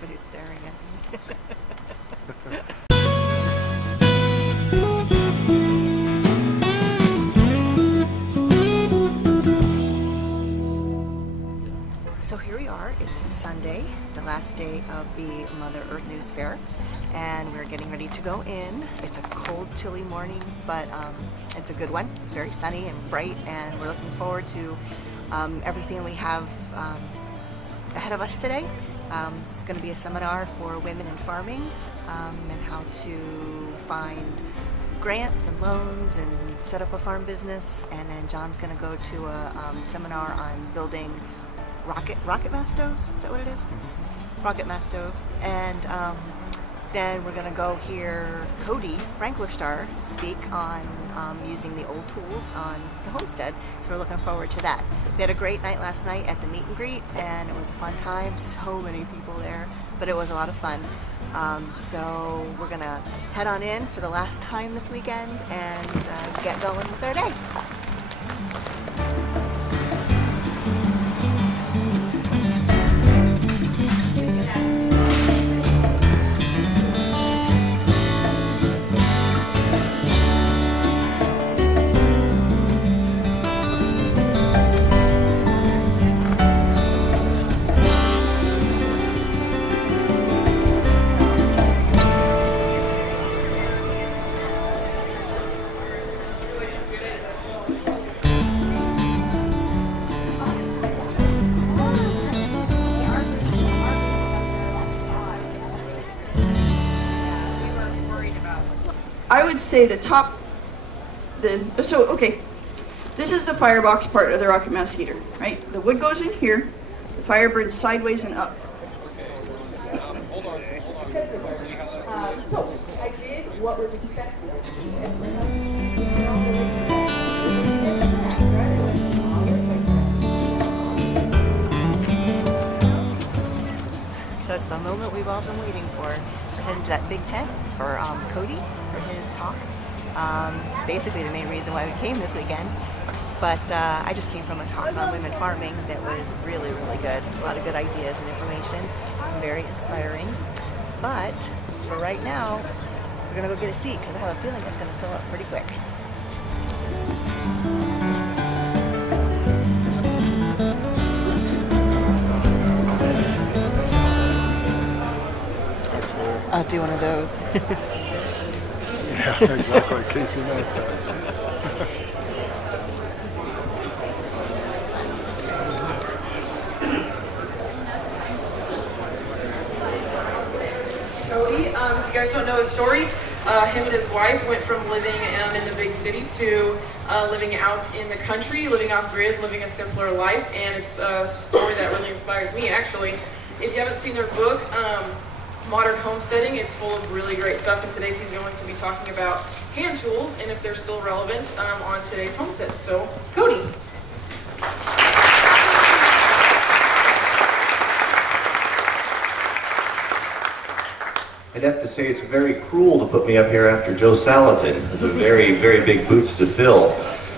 Everybody's staring at me. So here we are, it's Sunday, the last day of the Mother Earth News Fair, and we're getting ready to go in. It's a cold, chilly morning, but it's a good one. It's very sunny and bright, and we're looking forward to everything we have ahead of us today. It's going to be a seminar for women in farming and how to find grants and loans and set up a farm business, and then John's going to go to a seminar on building rocket mass stoves. Is that what it is? Rocket mass stoves. And then we're going to go hear Cody Franklerstar speak on using the old tools on the homestead. So we're looking forward to that. We had a great night last night at the meet and greet, and it was a fun time. So many people there, but it was a lot of fun. So we're going to head on in for the last time this weekend and get going with our day. I would say okay, this is the firebox part of the rocket mass heater, right? The wood goes in here, the fire burns sideways and up. So I did what was expected. So it's the moment we've all been waiting for. We're heading to that big tent for Cody for his talk. Basically the main reason why we came this weekend. But I just came from a talk on women farming that was really, really good. A lot of good ideas and information. Very inspiring. But for right now, we're going to go get a seat because I have a feeling it's going to fill up pretty quick. I'll do one of those. Yeah, exactly. Casey knows that. Cody, if you guys don't know his story, him and his wife went from living in the big city to living out in the country, living off grid, living a simpler life, and it's a story that really inspires me, actually. If you haven't seen their book, Modern Homesteading, it's full of really great stuff, and today he's going to be talking about hand tools and if they're still relevant on today's homestead. So, Cody. I'd have to say it's very cruel to put me up here after Joe Salatin. It's a very, very big boots to fill.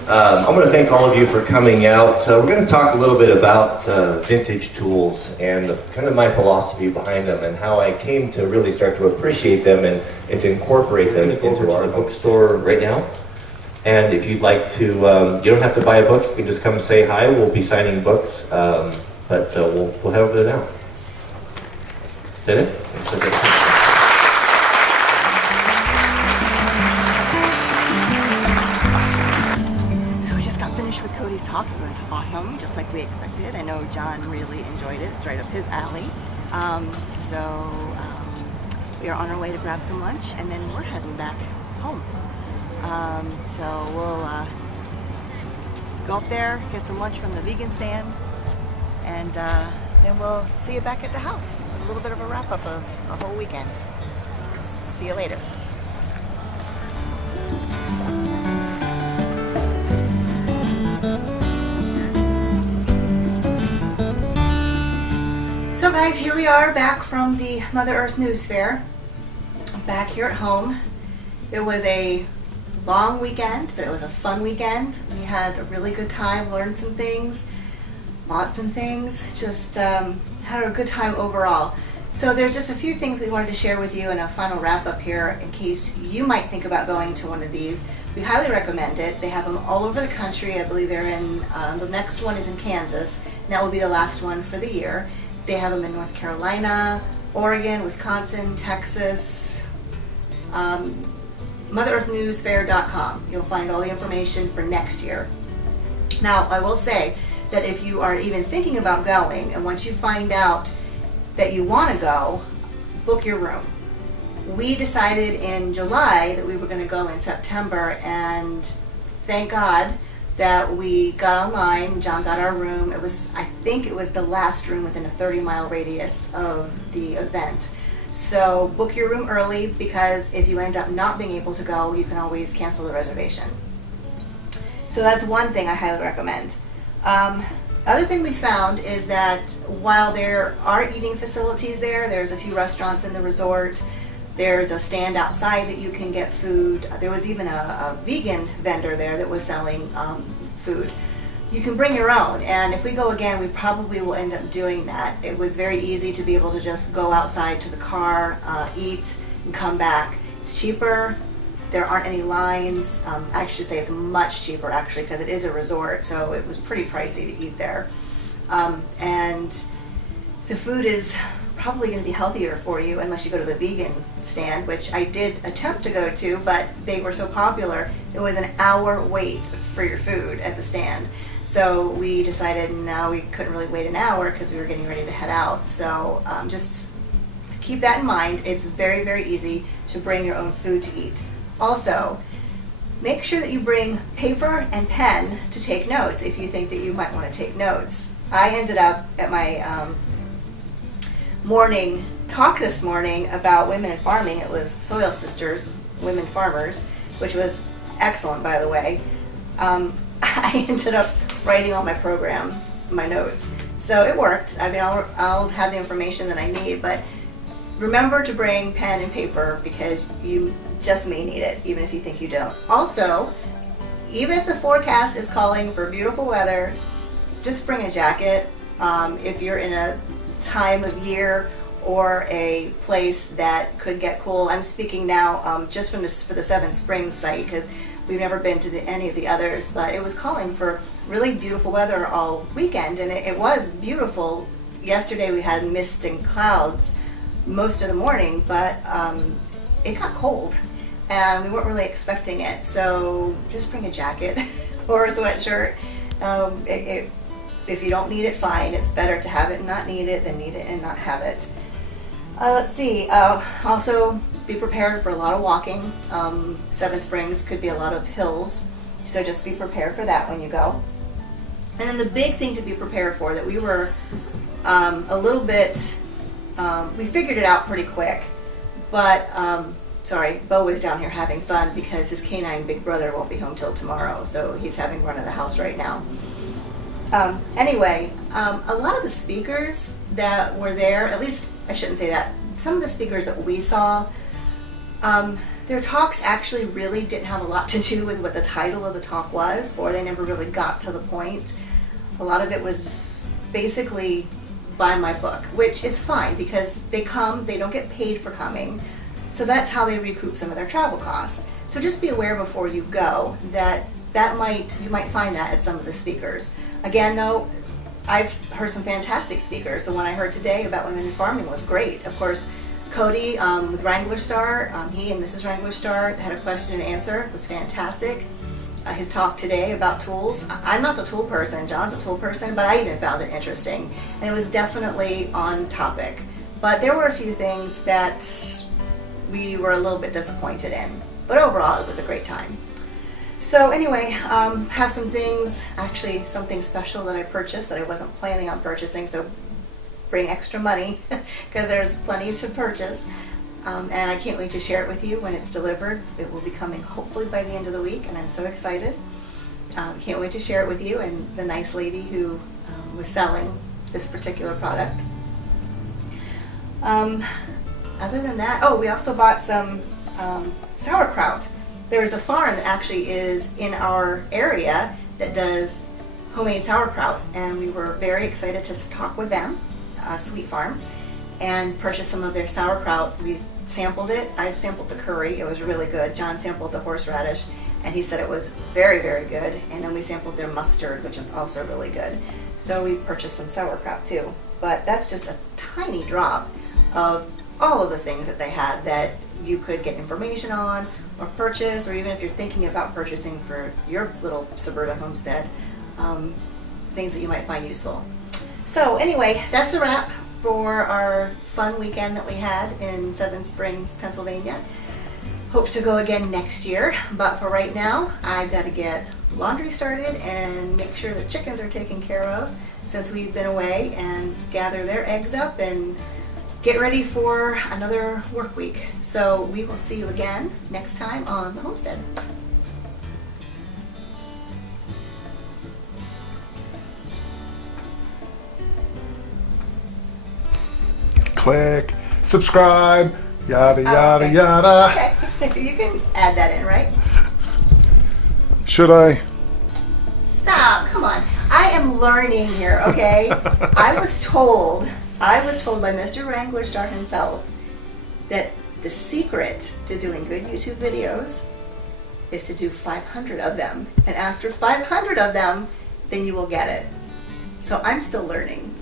I want to thank all of you for coming out. We're going to talk a little bit about vintage tools and kind of my philosophy behind them and how I came to really start to appreciate them and to incorporate them into our bookstore right now. And if you'd like to, you don't have to buy a book, you can just come say hi. We'll be signing books, but we'll head over there now. Is that it? With Cody's talk, it was awesome, just like we expected. I know John really enjoyed it. It's right up his alley. We are on our way to grab some lunch, and then we're heading back home. So we'll go up there, get some lunch from the vegan stand, and then we'll see you back at the house. A little bit of a wrap-up of a whole weekend. See you later. So guys, here we are back from the Mother Earth News Fair. Back here at home. It was a long weekend, but it was a fun weekend. We had a really good time, learned some things, bought some things, just had a good time overall. So there's just a few things we wanted to share with you in a final wrap up here in case you might think about going to one of these. We highly recommend it. They have them all over the country. I believe they're in, the next one is in Kansas, and that will be the last one for the year. They have them in North Carolina, Oregon, Wisconsin, Texas, MotherEarthNewsFair.com. You'll find all the information for next year. Now, I will say that if you are even thinking about going, and once you find out that you want to go, book your room. We decided in July that we were going to go in September, and thank God that we got online. John got our room. It was, I think it was the last room within a 30-mile radius of the event. So book your room early, because if you end up not being able to go, you can always cancel the reservation. So that's one thing I highly recommend. Other thing we found is that while there are eating facilities there, there's a few restaurants in the resort. There's a stand outside that you can get food. There was even a vegan vendor there that was selling food. You can bring your own, and if we go again, we probably will end up doing that. It was very easy to be able to just go outside to the car, eat, and come back. It's cheaper. There aren't any lines. I should say it's much cheaper actually, because it is a resort, so it was pretty pricey to eat there. And the food is probably going to be healthier for you unless you go to the vegan stand, which I did attempt to go to, but they were so popular, it was an hour wait for your food at the stand. So we decided no, we couldn't really wait an hour because we were getting ready to head out. So just keep that in mind. It's very, very easy to bring your own food to eat. Also, make sure that you bring paper and pen to take notes if you think that you might want to take notes. I ended up at my morning talk this morning about women in farming. It was Soil Sisters, Women Farmers, which was excellent, by the way. I ended up writing all my program, my notes. So it worked. I mean, I'll have the information that I need, but remember to bring pen and paper because you just may need it, even if you think you don't. Also, even if the forecast is calling for beautiful weather, just bring a jacket. If you're in a time of year or a place that could get cool. I'm speaking now just from for the Seven Springs site, because we've never been to any of the others, but it was calling for really beautiful weather all weekend, and it was beautiful. Yesterday we had mist and clouds most of the morning, but it got cold and we weren't really expecting it, so just bring a jacket or a sweatshirt. If you don't need it, fine. It's better to have it and not need it than need it and not have it. Let's see, also be prepared for a lot of walking. Seven Springs could be a lot of hills, so just be prepared for that when you go. And then the big thing to be prepared for that we were a little bit, we figured it out pretty quick, but sorry, Bo is down here having fun because his canine big brother won't be home till tomorrow, so he's having run of the house right now. Anyway, a lot of the speakers that were there, at least I shouldn't say that, some of the speakers that we saw, their talks actually really didn't have a lot to do with what the title of the talk was, or they never really got to the point. A lot of it was basically buy my book, which is fine because they come, they don't get paid for coming, so that's how they recoup some of their travel costs. So just be aware before you go that you might find that at some of the speakers. Again though, I've heard some fantastic speakers. The one I heard today about women in farming was great. Of course, Cody with Wrangler Star, he and Mrs. Wrangler Star had a question and answer. It was fantastic. His talk today about tools. I'm not the tool person, John's a tool person, but I even found it interesting. And it was definitely on topic. But there were a few things that we were a little bit disappointed in. But overall, it was a great time. So anyway, have some things, actually something special that I purchased that I wasn't planning on purchasing, so bring extra money because there's plenty to purchase. And I can't wait to share it with you when it's delivered. It will be coming hopefully by the end of the week, and I'm so excited. Can't wait to share it with you and the nice lady who was selling this particular product. Other than that, oh, we also bought some sauerkraut. There's a farm that actually is in our area that does homemade sauerkraut, and we were very excited to talk with them, Sweet Farm. and purchased some of their sauerkraut. We sampled it. I sampled the curry. It was really good. John sampled the horseradish, and he said it was very, very good. And then we sampled their mustard, which was also really good. So we purchased some sauerkraut too. But that's just a tiny drop of all of the things that they had that you could get information on or purchase, or even if you're thinking about purchasing for your little suburban homestead, things that you might find useful. So anyway, that's a wrap for our fun weekend that we had in Seven Springs, Pennsylvania. Hope to go again next year, but for right now, I've got to get laundry started and make sure the chickens are taken care of since we've been away, and gather their eggs up and get ready for another work week. So we will see you again next time on the homestead. Click, subscribe, yada, yada, okay. yada. Okay, you can add that in, right? Should I? Stop, come on. I am learning here, okay? I was told by Mr. Wrangler Star himself that the secret to doing good YouTube videos is to do 500 of them. And after 500 of them, then you will get it. So I'm still learning.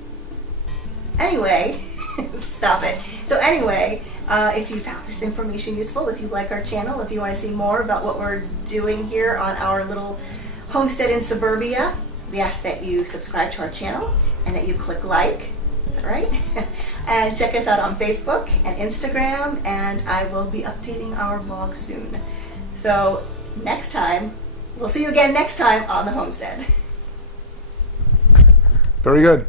Anyway, stop it. So anyway, if you found this information useful, if you like our channel, if you want to see more about what we're doing here on our little homestead in suburbia, we ask that you subscribe to our channel and that you click like. Is that right? And check us out on Facebook and Instagram, and I will be updating our vlog soon. So next time, we'll see you again next time on the homestead. Very good.